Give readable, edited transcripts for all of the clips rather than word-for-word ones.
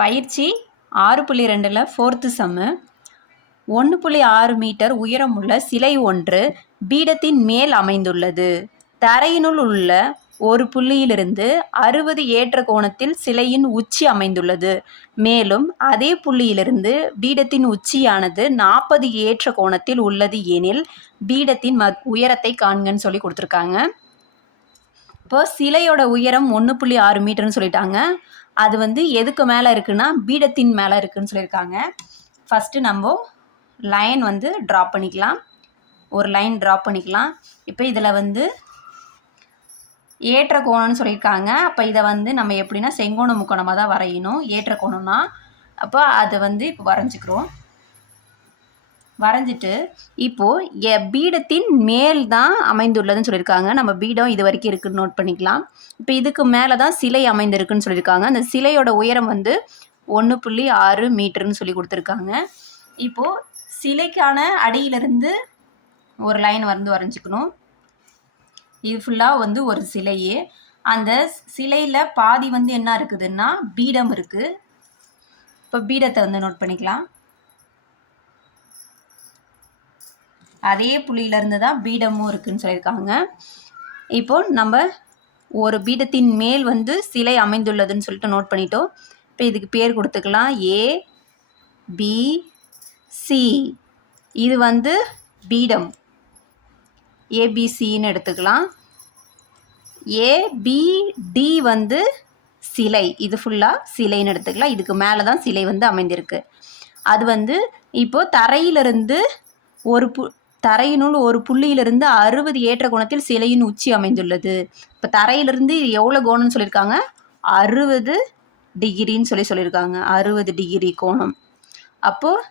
பயிற்சி 6.2ல் 4th சம்மு. 1.6 metre உயரமுள்ள சிலை ஒன்று பீடத்தின் மேல் அமைந்துள்ளது. தரையினுள் உள்ள ஒரு புள்ளியிலிருந்து 60 ஏற்ற கோணத்தில் சிலையின் உச்சி அமைந்துள்ளது. மேலும் அதே புள்ளியிலிருந்து பீடத்தின் உச்சியானது 40 ஏற்ற கோணத்தில் உள்ளது எனில் பீடத்தின் உயரத்தை காண்கன்னு சொல்லி கொடுத்துருக்காங்க. இப்போ சிலையோட உயரம் 1.6 மீட்டர்னு சொல்லிட்டாங்க. அது எதுக்கு மேலே இருக்குன்னா பீடத்தின் மேலே இருக்குன்னு சொல்லியிருக்காங்க. ஃபஸ்ட்டு நம்ம லைன் ட்ரா பண்ணிக்கலாம். ஒரு லைன் ட்ரா பண்ணிக்கலாம். இப்போ இதில் ஏற்ற கோணம்னு சொல்லியிருக்காங்க. அப்போ இதை நம்ம எப்படின்னா செங்கோண முக்கோணமாக தான் வரையணும். ஏற்ற கோணம்னா அப்போ அதை இப்போ வரைஞ்சிக்கிறோம். வரைஞ்சிட்டு இப்போது பீடத்தின் மேல் தான் அமைந்துள்ளதுன்னு சொல்லியிருக்காங்க. நம்ம பீடம் இது வரைக்கும் இருக்குன்னு நோட் பண்ணிக்கலாம். இப்போ இதுக்கு மேலே தான் சிலை அமைந்திருக்குன்னு சொல்லியிருக்காங்க. அந்த சிலையோட உயரம் 1.6 மீட்டர்னு சொல்லி கொடுத்துருக்காங்க. இப்போது சிலைக்கான அடியிலிருந்து ஒரு லைன் வரைஞ்சிக்கணும். இது ஃபுல்லாக ஒரு சிலையே. அந்த சிலையில் பாதி என்ன இருக்குதுன்னா பீடம் இருக்குது. இப்போ பீடத்தை நோட் பண்ணிக்கலாம். அதே புள்ளியிலேருந்து தான் பீடமும் இருக்குதுன்னு சொல்லியிருக்காங்க. இப்போது நம்ம ஒரு பீடத்தின் மேல் சிலை அமைந்துள்ளதுன்னு சொல்லிட்டு நோட் பண்ணிட்டோம். இப்போ இதுக்கு பேர் கொடுத்துக்கலாம் ABC. இது பீடம் ஏபிசின்னு எடுத்துக்கலாம். ஏபிடி சிலை. இது ஃபுல்லாக சிலைன்னு எடுத்துக்கலாம். இதுக்கு மேலே தான் சிலை அமைந்திருக்கு. அது இப்போது தரையிலிருந்து தரையினுள் ஒரு புள்ளியிலிருந்து 60 ஏற்ற கோணத்தில் சிலையின் உச்சி அமைந்துள்ளது. இப்போ தரையிலிருந்து எவ்வளோ கோணம்னு சொல்லியிருக்காங்க? 60 டிகிரின்னு சொல்லியிருக்காங்க. 60 டிகிரி கோணம். அப்போது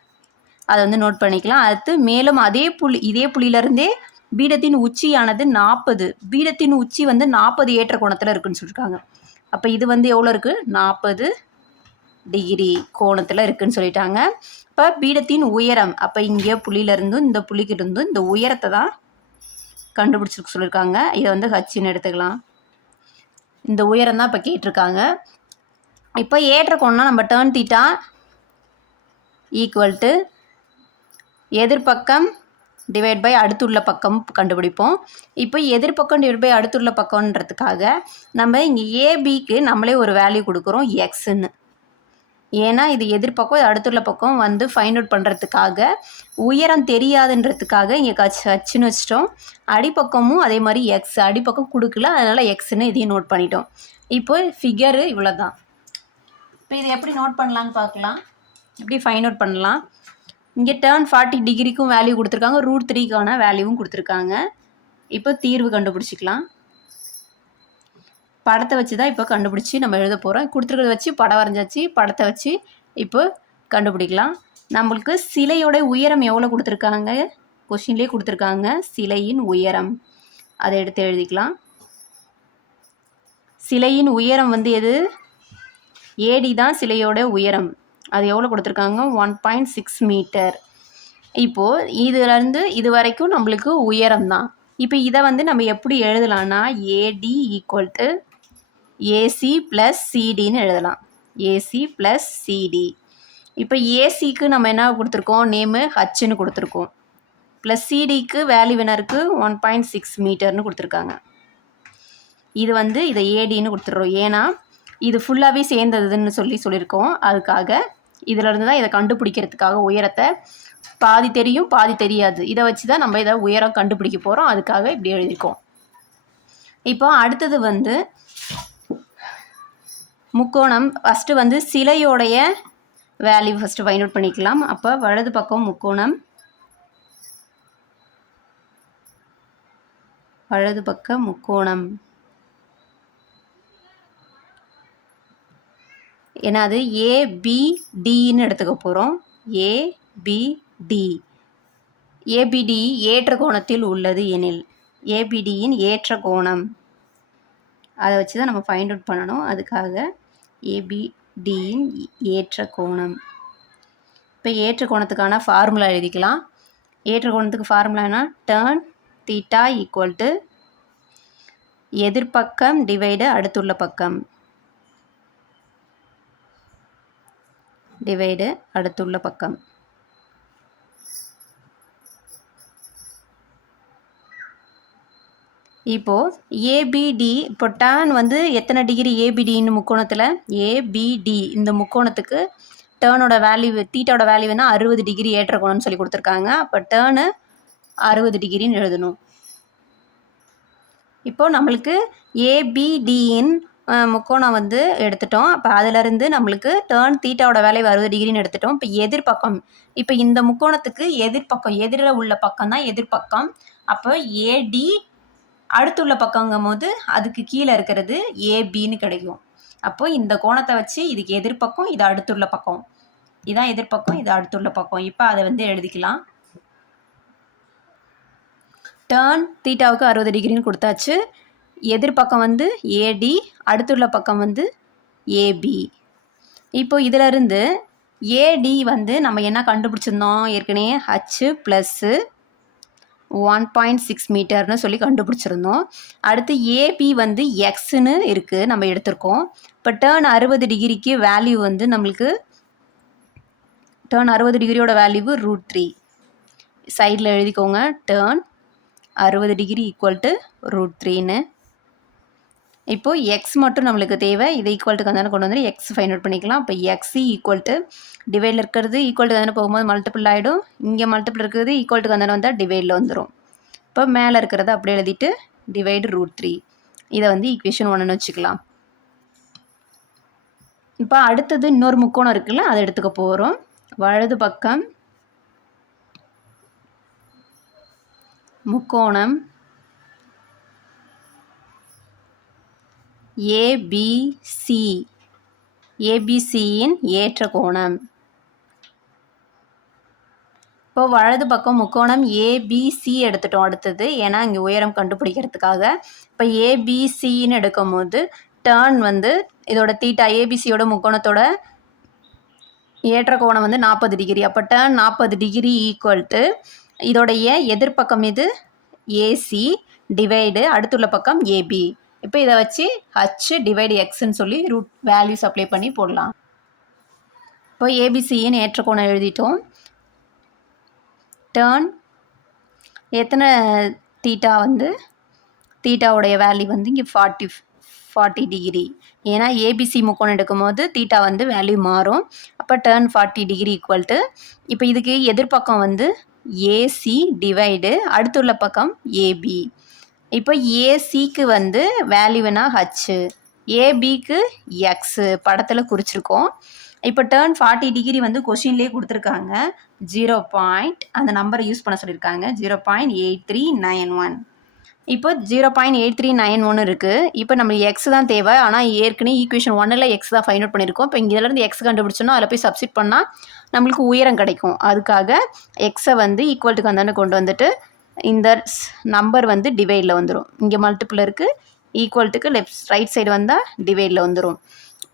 அதை நோட் பண்ணிக்கலாம். அடுத்து மேலும் இதே புள்ளியிலேருந்தே பீடத்தின் உச்சியானது 40. பீடத்தின் உச்சி 40 ஏற்ற கோணத்தில் இருக்குதுன்னு சொல்லியிருக்காங்க. அப்போ இது எவ்வளோ இருக்குது? 40 டிகிரி கோணத்தில் இருக்குதுன்னு சொல்லிட்டாங்க. இப்போ பீடத்தின் உயரம், அப்போ இங்கே புள்ளியிலேருந்தும் இந்த புள்ளிக்கு இருந்தும் இந்த உயரத்தை தான் கண்டுபிடிச்சிருக்கு சொல்லியிருக்காங்க. இதை ஹச்சின்னு எடுத்துக்கலாம். இந்த உயரம் தான் இப்போ கேட்டிருக்காங்க. இப்போ ஏற்ற கோணம்னா நம்ம டேர்ன் தீட்டா ஈக்குவல் டு எதிர்பக்கம் டிவைட் பை அடுத்துள்ள பக்கம் கண்டுபிடிப்போம். இப்போ எதிர்பக்கம் டிவைட் பை அடுத்துள்ள பக்கம்ன்றதுக்காக நம்ம இங்கே ஏபிக்கு நம்மளே ஒரு வேல்யூ கொடுக்குறோம் எக்ஸ்ன்னு. ஏன்னா இது எதிர்பக்கம் அடுத்துள்ள பக்கம் ஃபைண்ட் அவுட் பண்ணுறதுக்காக உயரம் தெரியாதுன்றதுக்காக இங்கே ஹச்சுன்னு வச்சிட்டோம். அடிப்பக்கமும் அதே மாதிரி எக்ஸ். அடிப்பக்கம் கொடுக்கல, அதனால் எக்ஸ்ன்னு இதையும் நோட் பண்ணிட்டோம். இப்போ ஃபிகரு இவ்வளோ தான். இப்போ இது எப்படி நோட் பண்ணலான்னு பார்க்கலாம். எப்படி ஃபைண்ட் அவுட் பண்ணலாம்? இங்கே டேர்ன் 40 டிகிரிக்கும் வேல்யூ கொடுத்துருக்காங்க. √3க்கான வேல்யூவும் கொடுத்துருக்காங்க. இப்போ தீர்வு கண்டுபிடிச்சிக்கலாம். படத்தை வச்சு தான் இப்போ கண்டுபிடிச்சி நம்ம எழுத போகிறோம். கொடுத்துருக்கிறத வச்சு படம் வரைஞ்சாச்சு. படத்தை வச்சு இப்போ கண்டுபிடிக்கலாம். நம்மளுக்கு சிலையோட உயரம் எவ்வளோ கொடுத்துருக்காங்க? கொஷின்லேயே கொடுத்துருக்காங்க சிலையின் உயரம். அதை எடுத்து எழுதிக்கலாம். சிலையின் உயரம் எது? ஏடி தான் சிலையோட உயரம். அது எவ்வளோ கொடுத்துருக்காங்க? 1.6 மீட்டர். இப்போது இதுலேருந்து இது வரைக்கும் நம்மளுக்கு உயரம் தான். இப்போ இதை நம்ம எப்படி எழுதலாம்னா AD equal to AC plus சிடின்னு எழுதலாம். AC plus CD. இப்போ ஏசிக்கு நம்ம என்ன கொடுத்துருக்கோம்? நேமு ஹச்சுன்னு கொடுத்துருக்கோம். ப்ளஸ் சிடிக்கு வேல்யூ என்ன இருக்குது? 1.6 மீட்டர்னு கொடுத்துருக்காங்க. இது இதை ஏடின்னு கொடுத்துட்றோம். ஏன்னா இது ஃபுல்லாகவே சேர்ந்ததுன்னு சொல்லியிருக்கோம். அதுக்காக இதிலேருந்து தான் இதை கண்டுபிடிக்கிறதுக்காக உயரத்தை பாதி தெரியும் பாதி தெரியாது. இதை வச்சு தான் நம்ம இதை உயரம் கண்டுபிடிக்க போகிறோம். அதுக்காக இப்படி எழுதியிருக்கோம். இப்போ அடுத்தது முக்கோணம். ஃபஸ்ட்டு சிலையோடைய வேல்யூ ஃபஸ்ட்டு ஃபைண்ட் அவுட் பண்ணிக்கலாம். அப்போ வலது பக்கம் முக்கோணம், வலது பக்க முக்கோணம் ஏன்னா அது ஏபிடின்னு எடுத்துக்க போகிறோம். ஏபிடி. ஏபிடி ஏற்ற கோணத்தில் உள்ளது எனில் ஏபிடியின் ஏற்ற கோணம் அதை வச்சு தான் நம்ம ஃபைண்ட் அவுட் பண்ணணும். அதுக்காக ஏபிடியின் ஏற்ற கோணம். இப்போ ஏற்ற கோணத்துக்கான ஃபார்முலா எழுதிக்கலாம். ஏற்ற கோணத்துக்கு ஃபார்முலானா டேர்ன் தீட்டா ஈக்குவல் டு எதிர்பக்கம் டிவைடு அடுத்துள்ள பக்கம். டிவைடு அடுத்துள்ள பக்கம். இப்போது ஏபிடி இப்போ டேர்ன் வந்து எத்தனை டிகிரி ஏபிடின்னு முக்கோணத்தில் ஏபிடி இந்த முக்கோணத்துக்கு டேர்னோட வேல்யூ தீட்டாவோட வேல்யூனா 60 டிகிரி ஏற்ற கோணம்னு சொல்லி கொடுத்துருக்காங்க. அப்போ டேர்னு 60 டிகிரின்னு எழுதணும். இப்போது நம்மளுக்கு ஏபிடியின் முக்கோணம் வந்து எடுத்துட்டோம். அப்போ அதிலிருந்து நம்மளுக்கு டேர்ன் தீட்டாவோட வேல்யூ 60 டிகிரின்னு எடுத்துட்டோம். இப்போ எதிர்பக்கம், இப்போ இந்த முக்கோணத்துக்கு எதிர்பக்கம் எதிரில் உள்ள பக்கம் தான் எதிர்பக்கம். அப்போ ஏடி அடுத்துள்ள பக்கங்கும் போது அதுக்கு கீழே இருக்கிறது ஏபின்னு கிடைக்கும். அப்போது இந்த கோணத்தை வச்சு இதுக்கு எதிர்பக்கம், இது அடுத்துள்ள பக்கம், இதான் எதிர்பக்கம், இது அடுத்துள்ள பக்கம். இப்போ அதை வந்து எழுதிக்கலாம். டேர்ன் தீட்டாவுக்கு 60 டிகிரின்னு கொடுத்தாச்சு. எதிர்பக்கம் வந்து ஏடி, அடுத்துள்ள பக்கம் வந்து ஏபி. இப்போ இதிலிருந்து ஏடி வந்து நம்ம என்ன கண்டுபிடிச்சிருந்தோம் ஏற்கனவே ஹச்சு ப்ளஸ்ஸு 1.6 மீட்டர்னு சொல்லி கண்டுபிடிச்சிருந்தோம். அடுத்து ஏபி வந்து எக்ஸ்ன்னு இருக்குது, நம்ம எடுத்திருக்கோம். இப்போ டேர்ன் 60 டிகிரிக்கு வேல்யூ வந்து நம்மளுக்கு டேர்ன் 60 டிகிரியோட வேல்யூ √3. சைடில் எழுதிக்கோங்க. டேர்ன் 60 டிகிரி ஈக்குவல் டு √3ன்னு. இப்போது எக்ஸ் மட்டும் நம்மளுக்கு தேவை. இதை ஈக்குவல்ட்டுக்கு வந்தாலும் கொண்டு வந்து எக்ஸ் ஃபைண்ட் அவுட் பண்ணிக்கலாம். இப்போ எக்ஸி ஈக்குவல் டு டிவைடில் இருக்கிறது ஈக்குவல்ட்டுக்கு வந்தாலும் போகும்போது மல்டிபிள் ஆகிடும். இங்கே மல்டிபிள் இருக்கிறது ஈக்குவல்ட்டுக்கு வந்தாலும் வந்தால் டிவைடில் வந்துடும். இப்போ மேலே இருக்கிறத அப்படியே எழுதிட்டு டிவைடு √3. இதை வந்து ஈக்குவேஷன் 1ன்னு வச்சுக்கலாம். இப்போ அடுத்தது இன்னொரு முக்கோணம் இருக்குல்ல, அதை எடுத்துக்க போகிறோம். வலது பக்கம் முக்கோணம் ஏபிசி, ஏபிசியின் ஏற்ற கோணம். இப்போ வலது பக்கம் முக்கோணம் ஏபிசி எடுத்துட்டோம் அடுத்தது, ஏன்னா இங்கே உயரம் கண்டுபிடிக்கிறதுக்காக. இப்போ ஏபிசின்னு எடுக்கும் போது டேர்ன் வந்து இதோட தீட்டா ஏபிசியோட முக்கோணத்தோட ஏற்ற கோணம் வந்து 40 டிகிரி. அப்போ டேர்ன் 40 டிகிரி ஈக்குவல் டு இதோடைய எதிர்பக்கம் இது ஏசி டிவைடு அடுத்துள்ள பக்கம் ஏபி. இப்போ இதை வச்சு ஹச் டிவைடு எக்ஸ்ன்னு சொல்லி ரூட் வேல்யூஸ் அப்ளை பண்ணி போடலாம். இப்போ ஏபிசின்னு ஏற்ற கோணம் எழுதிட்டோம். டேர்ன் எத்தனை தீட்டா வந்து தீட்டாவுடைய வேல்யூ வந்து இங்கே 40 டிகிரி. ஏன்னா ஏபிசி முக்கோணம் எடுக்கும் போது தீட்டா வந்து வேல்யூ மாறும். அப்போ டேர்ன் 40 டிகிரி ஈக்குவல் டு இப்போ இதுக்கு எதிர்பக்கம் வந்து ஏசி டிவைடு அடுத்துள்ள பக்கம் ஏபி. இப்போ ஏசிக்கு வந்து வேல்யூனா ஹச்சு, ஏபிக்கு எக்ஸு படத்தில் குறிச்சிருக்கோம். இப்போ டேர்ன் 40 டிகிரி வந்து கொஷின்லேயே கொடுத்துருக்காங்க. 0. அந்த நம்பரை யூஸ் பண்ண சொல்லியிருக்காங்க 0.8391. இப்போ 0.8391 இருக்குது. இப்போ நம்ம எக்ஸ் தான் தேவை. ஆனால் ஏற்கனவே ஈக்குவேஷன் 1ல் எக்ஸ் தான் ஃபைண்ட் அவுட் பண்ணியிருக்கோம். இப்போ இதிலேருந்து எக்ஸ் கண்டுபிடிச்சோன்னா அதில் போய் சப்ஸ்டிட் பண்ணால் நம்மளுக்கு உயரம் கிடைக்கும். அதுக்காக எக்ஸை வந்து ஈக்குவல்ட்டுக்கு வந்தானே கொண்டு வந்துட்டு இந்த நம்பர் வந்து டிவைடில் வந்துடும். இங்கே மல்டிபிள் இருக்குது, ஈக்குவல்ட்டுக்கு ரைட் சைடு வந்தால் டிவைடில் வந்துடும்.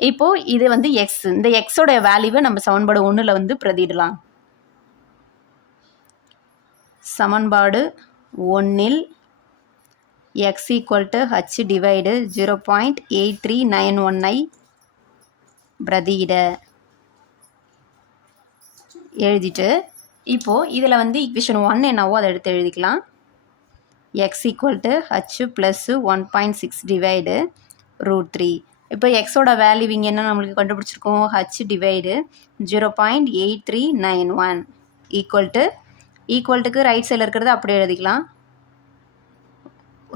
இப்போது இது வந்து எக்ஸ். இந்த எக்ஸோட வேல்யூவை நம்ம சமன்பாடு 1ல் வந்து பிரதிடலாம். சமன்பாடு 1ல் X equal to H divide 0.8391 பிரதியிட எழுதிட்டு இப்போது இதில் வந்து ஈக்குவேஷன் 1 என்னவோ அதை எடுத்து எழுதிக்கலாம். X equal to H plus 1.6 divide √3. இப்போ எக்ஸோட வேல்யூ இங்கே என்ன நம்மளுக்கு கண்டுபிடிச்சிருக்கோம், ஹச் டிவைடு 0.8391 ஈக்குவல்ட்டுக்கு ரைட் சைடில் இருக்கிறது அப்படியே எழுதிக்கலாம்.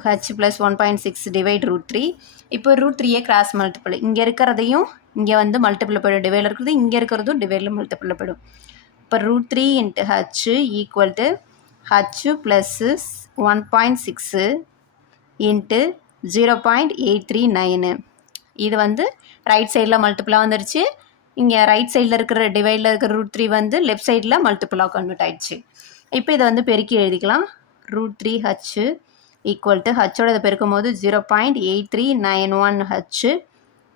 H plus 1.6 divide √3. இப்போ √3 கிராஸ் மல்டிபிள், இங்கே இருக்கிறதையும் இங்கே வந்து மல்டிபிள் போய்டும். டிவைடில் இருக்கிறது இங்கே இருக்கிறதும் டிவைடில் மல்டிபிள் போய்டும். இப்போ √3 into H equal to H plus 1.6 into 0.839. இது வந்து ரைட் சைடில் மல்டிபிளாக வந்துடுச்சு. இங்கே ரைட் சைடில் இருக்கிற டிவைடில் இருக்கிற √3 வந்து லெஃப்ட் சைடில் மல்டிபிளாக கன்வெர்ட் ஆகிடுச்சு. இப்போ இதை வந்து பெருக்கி எழுதிக்கலாம். √3 ஹச் ஈக்குவல் டு ஹச்சோட இதை பெருக்கும் போது 0.8391 ஹச்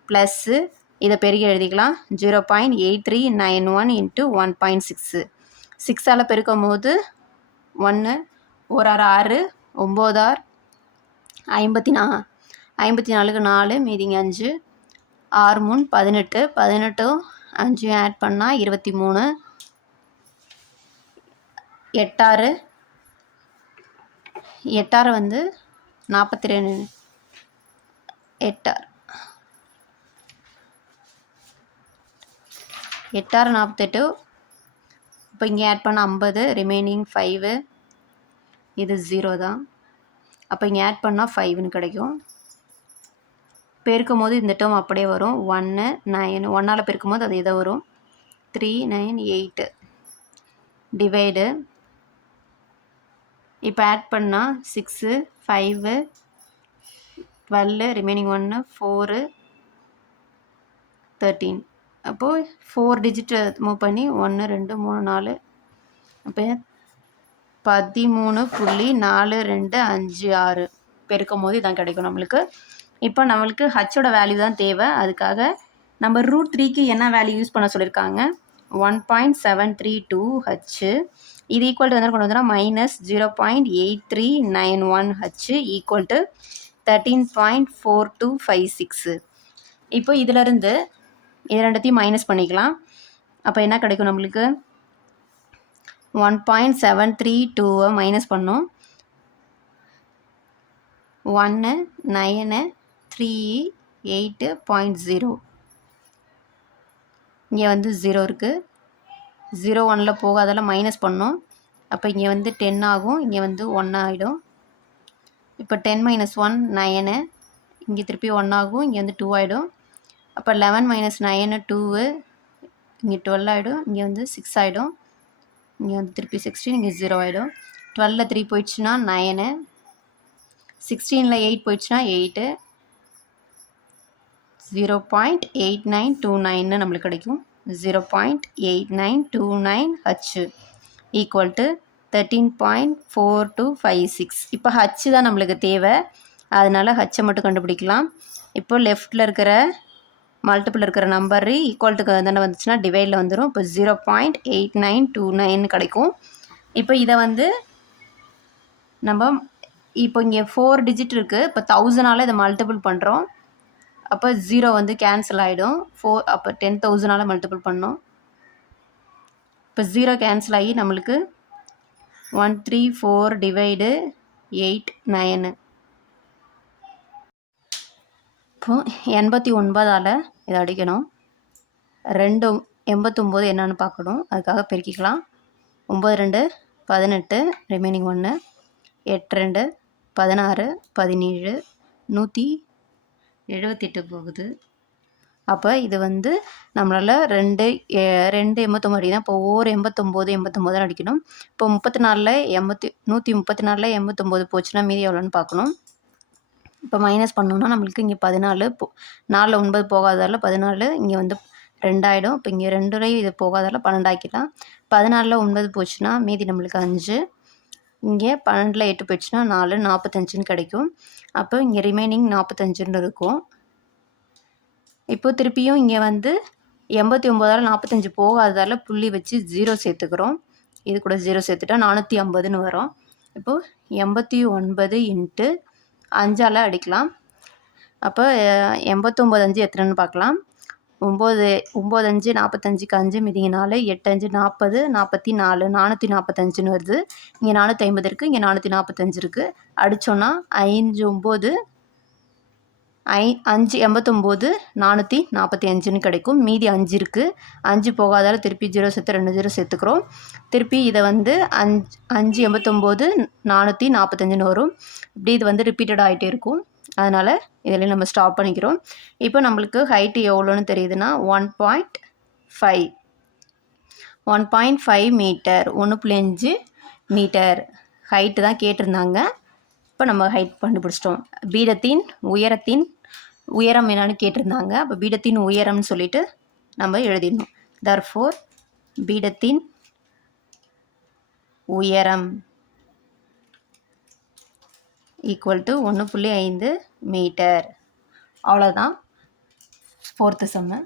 ப்ளஸ்ஸு இதை பெருக்கி எழுதிக்கலாம் 0.8391 இன்ட்டு 1.6. 6ஆல் பெருக்கும் போது 1 1 6 9 54 54க்கு 4 மீதிங்க 5 6 3 18, 18 5 ஆட் பண்ணால் 23, 8 8 வந்து 42, 8 8 48. இப்போ இங்கே ஆட் பண்ண 50, ரிமைனிங் 5, இது 0 தான். அப்போ இங்கே ஆட் பண்ணால் 5ன்னு கிடைக்கும். பெருக்கும் போது இந்த டேர்ம் அப்படியே வரும். 1 9 1ஆல் பெருக்கும் போது அது இதை வரும். 3 9 8 டிவைடு. இப்போ ஆட் பண்ணால் 6 5 12, ரிமைனிங் 1 4 13. அப்போது 4 டிஜிட் மூவ் பண்ணி 1 2 3 4, அப்போ 13.426 பெருக்கும் போது இதான் கிடைக்கும் நம்மளுக்கு. இப்போ நம்மளுக்கு ஹச்சோட வேல்யூ தான் தேவை. அதுக்காக நம்ம √3க்கு என்ன வேல்யூ யூஸ் பண்ண சொல்லியிருக்காங்க, 1.732 ஹச். இது ஈக்குவல் டு வந்து கொண்டு வந்தோம்னா -0.8391 ஹச் ஈக்குவல் டு 13.4256. இப்போ இதிலிருந்து இது ரெண்டுத்தையும் மைனஸ் பண்ணிக்கலாம். அப்போ என்ன கிடைக்கும் நம்மளுக்கு, 1.732 மைனஸ் பண்ணோம். 1 9 3 8.0. இங்கே வந்து 0 இருக்குது. 0 1ல் போகாதெல்லாம் மைனஸ் பண்ணோம். அப்போ இங்கே வந்து 10 ஆகும், இங்கே வந்து 1 ஆகிடும். இப்போ 10 - 1 9, இங்கே திருப்பி 1 ஆகும், இங்கே வந்து 2 ஆகிடும். அப்போ 11 - 9 2, இங்கே 12 ஆகிடும், இங்கே வந்து 6 ஆகிடும், இங்கே வந்து திருப்பி 16, இங்கே 0 ஆகிடும். 12ல் 3 போயிடுச்சுன்னா 9, 16ல் 8 போயிடுச்சுன்னா 8, 0.8929 நம்மளுக்கு கிடைக்கும். 0.8929 ஹச் ஈக்குவல் டு 13.4256. இப்போ ஹச் தான் நம்மளுக்கு தேவை, அதனால் ஹச்சை மட்டும் கண்டுபிடிக்கலாம். இப்போ லெஃப்டில் இருக்கிற மல்டிபிள் இருக்கிற நம்பர் ஈக்குவல் டு தானே வந்துச்சுன்னா டிவைடில் வந்துடும். இப்போ 0.8929 கிடைக்கும். இப்போ இதை வந்து நம்ம இப்போ இங்கே 4 டிஜிட் இருக்குது. இப்போ 1000ஆல் இதை மல்டிபிள் பண்ணுறோம். அப்போ 0 வந்து கேன்சல் ஆகிடும். 4 அப்போ 10,000ஆல் மல்டிபிள் பண்ணோம். இப்போ 0 கேன்சல் ஆகி நம்மளுக்கு 134 டிவைடு 8 9. இப்போ 89ஆல் இதை அடிக்கணும். 2 என்னன்னு பார்க்கணும், அதுக்காக பெருக்கிக்கலாம். 9 2 18, ரிமைனிங் 1, 8 2 16 17 178 போகுது. அப்போ இது வந்து நம்மளால் 2 89 அடிக்கணும். இப்போ ஓர் 89 அடிக்கணும். இப்போ 34ல் 134ல் 89 போச்சுன்னா மீதி எவ்வளோன்னு பார்க்கணும். இப்போ மைனஸ் பண்ணோம்னா நம்மளுக்கு இங்கே 14, 4ல் 9 போகாதால 14, இங்கே வந்து 2 ஆகிடும். இப்போ இங்கே 2லையும் இது போகாதால 12 ஆக்கிடலாம். 14ல் 9 போச்சுன்னா மீதி நம்மளுக்கு 5, இங்கே 12ல் 8 போயிடுச்சுன்னா 4 45ன்னு கிடைக்கும். அப்போ இங்கே ரிமைனிங் 45ன்னு இருக்கும். இப்போ திருப்பியும் இங்கே வந்து 89ஆல் 45 போகாததால் புள்ளி வச்சு 0 சேர்த்துக்கிறோம். இது கூட 0 சேர்த்துட்டா 450ன்னு வரும். இப்போது 89 இன்ட்டு 5ஆல் அடிக்கலாம். அப்போ 89 5 எத்தனைன்னு பார்க்கலாம். 9 5 45க்கு 5 மீதிங்க 4, 8 5 40 44 445ன்னு வருது. இங்கே 450 இருக்குது, இங்கே 445 இருக்குது. அடித்தோன்னா 5 9 5 89 445ன்னு கிடைக்கும். மீதி 5 இருக்குது. 5 போகாதால திருப்பி 0 சேர்த்து 2 0 சேர்த்துக்கிறோம். திருப்பி இதை வந்து 5 89 445ன்னு வரும். இப்படி இது வந்து ரிப்பீட்டட் ஆகிட்டே இருக்கும். அதனால் இதில் நம்ம ஸ்டாப் பண்ணிக்கிறோம். இப்போ நம்மளுக்கு ஹைட்டு எவ்வளோன்னு தெரியுதுன்னா 1.5 மீட்டர், 1.5 மீட்டர் ஹைட்டு தான் கேட்டிருந்தாங்க. இப்போ நம்ம ஹைட் கண்டுபிடிச்சிட்டோம். பீடத்தின் உயரம் என்னன்னு கேட்டிருந்தாங்க. அப்போ பீடத்தின் உயரம்னு சொல்லிட்டு நம்ம எழுதிடணும். தர்ஃபோர் பீடத்தின் உயரம் ஈக்குவல் டு 1.5 மீட்டர். அவ்வளோதான் 4th சம்மு.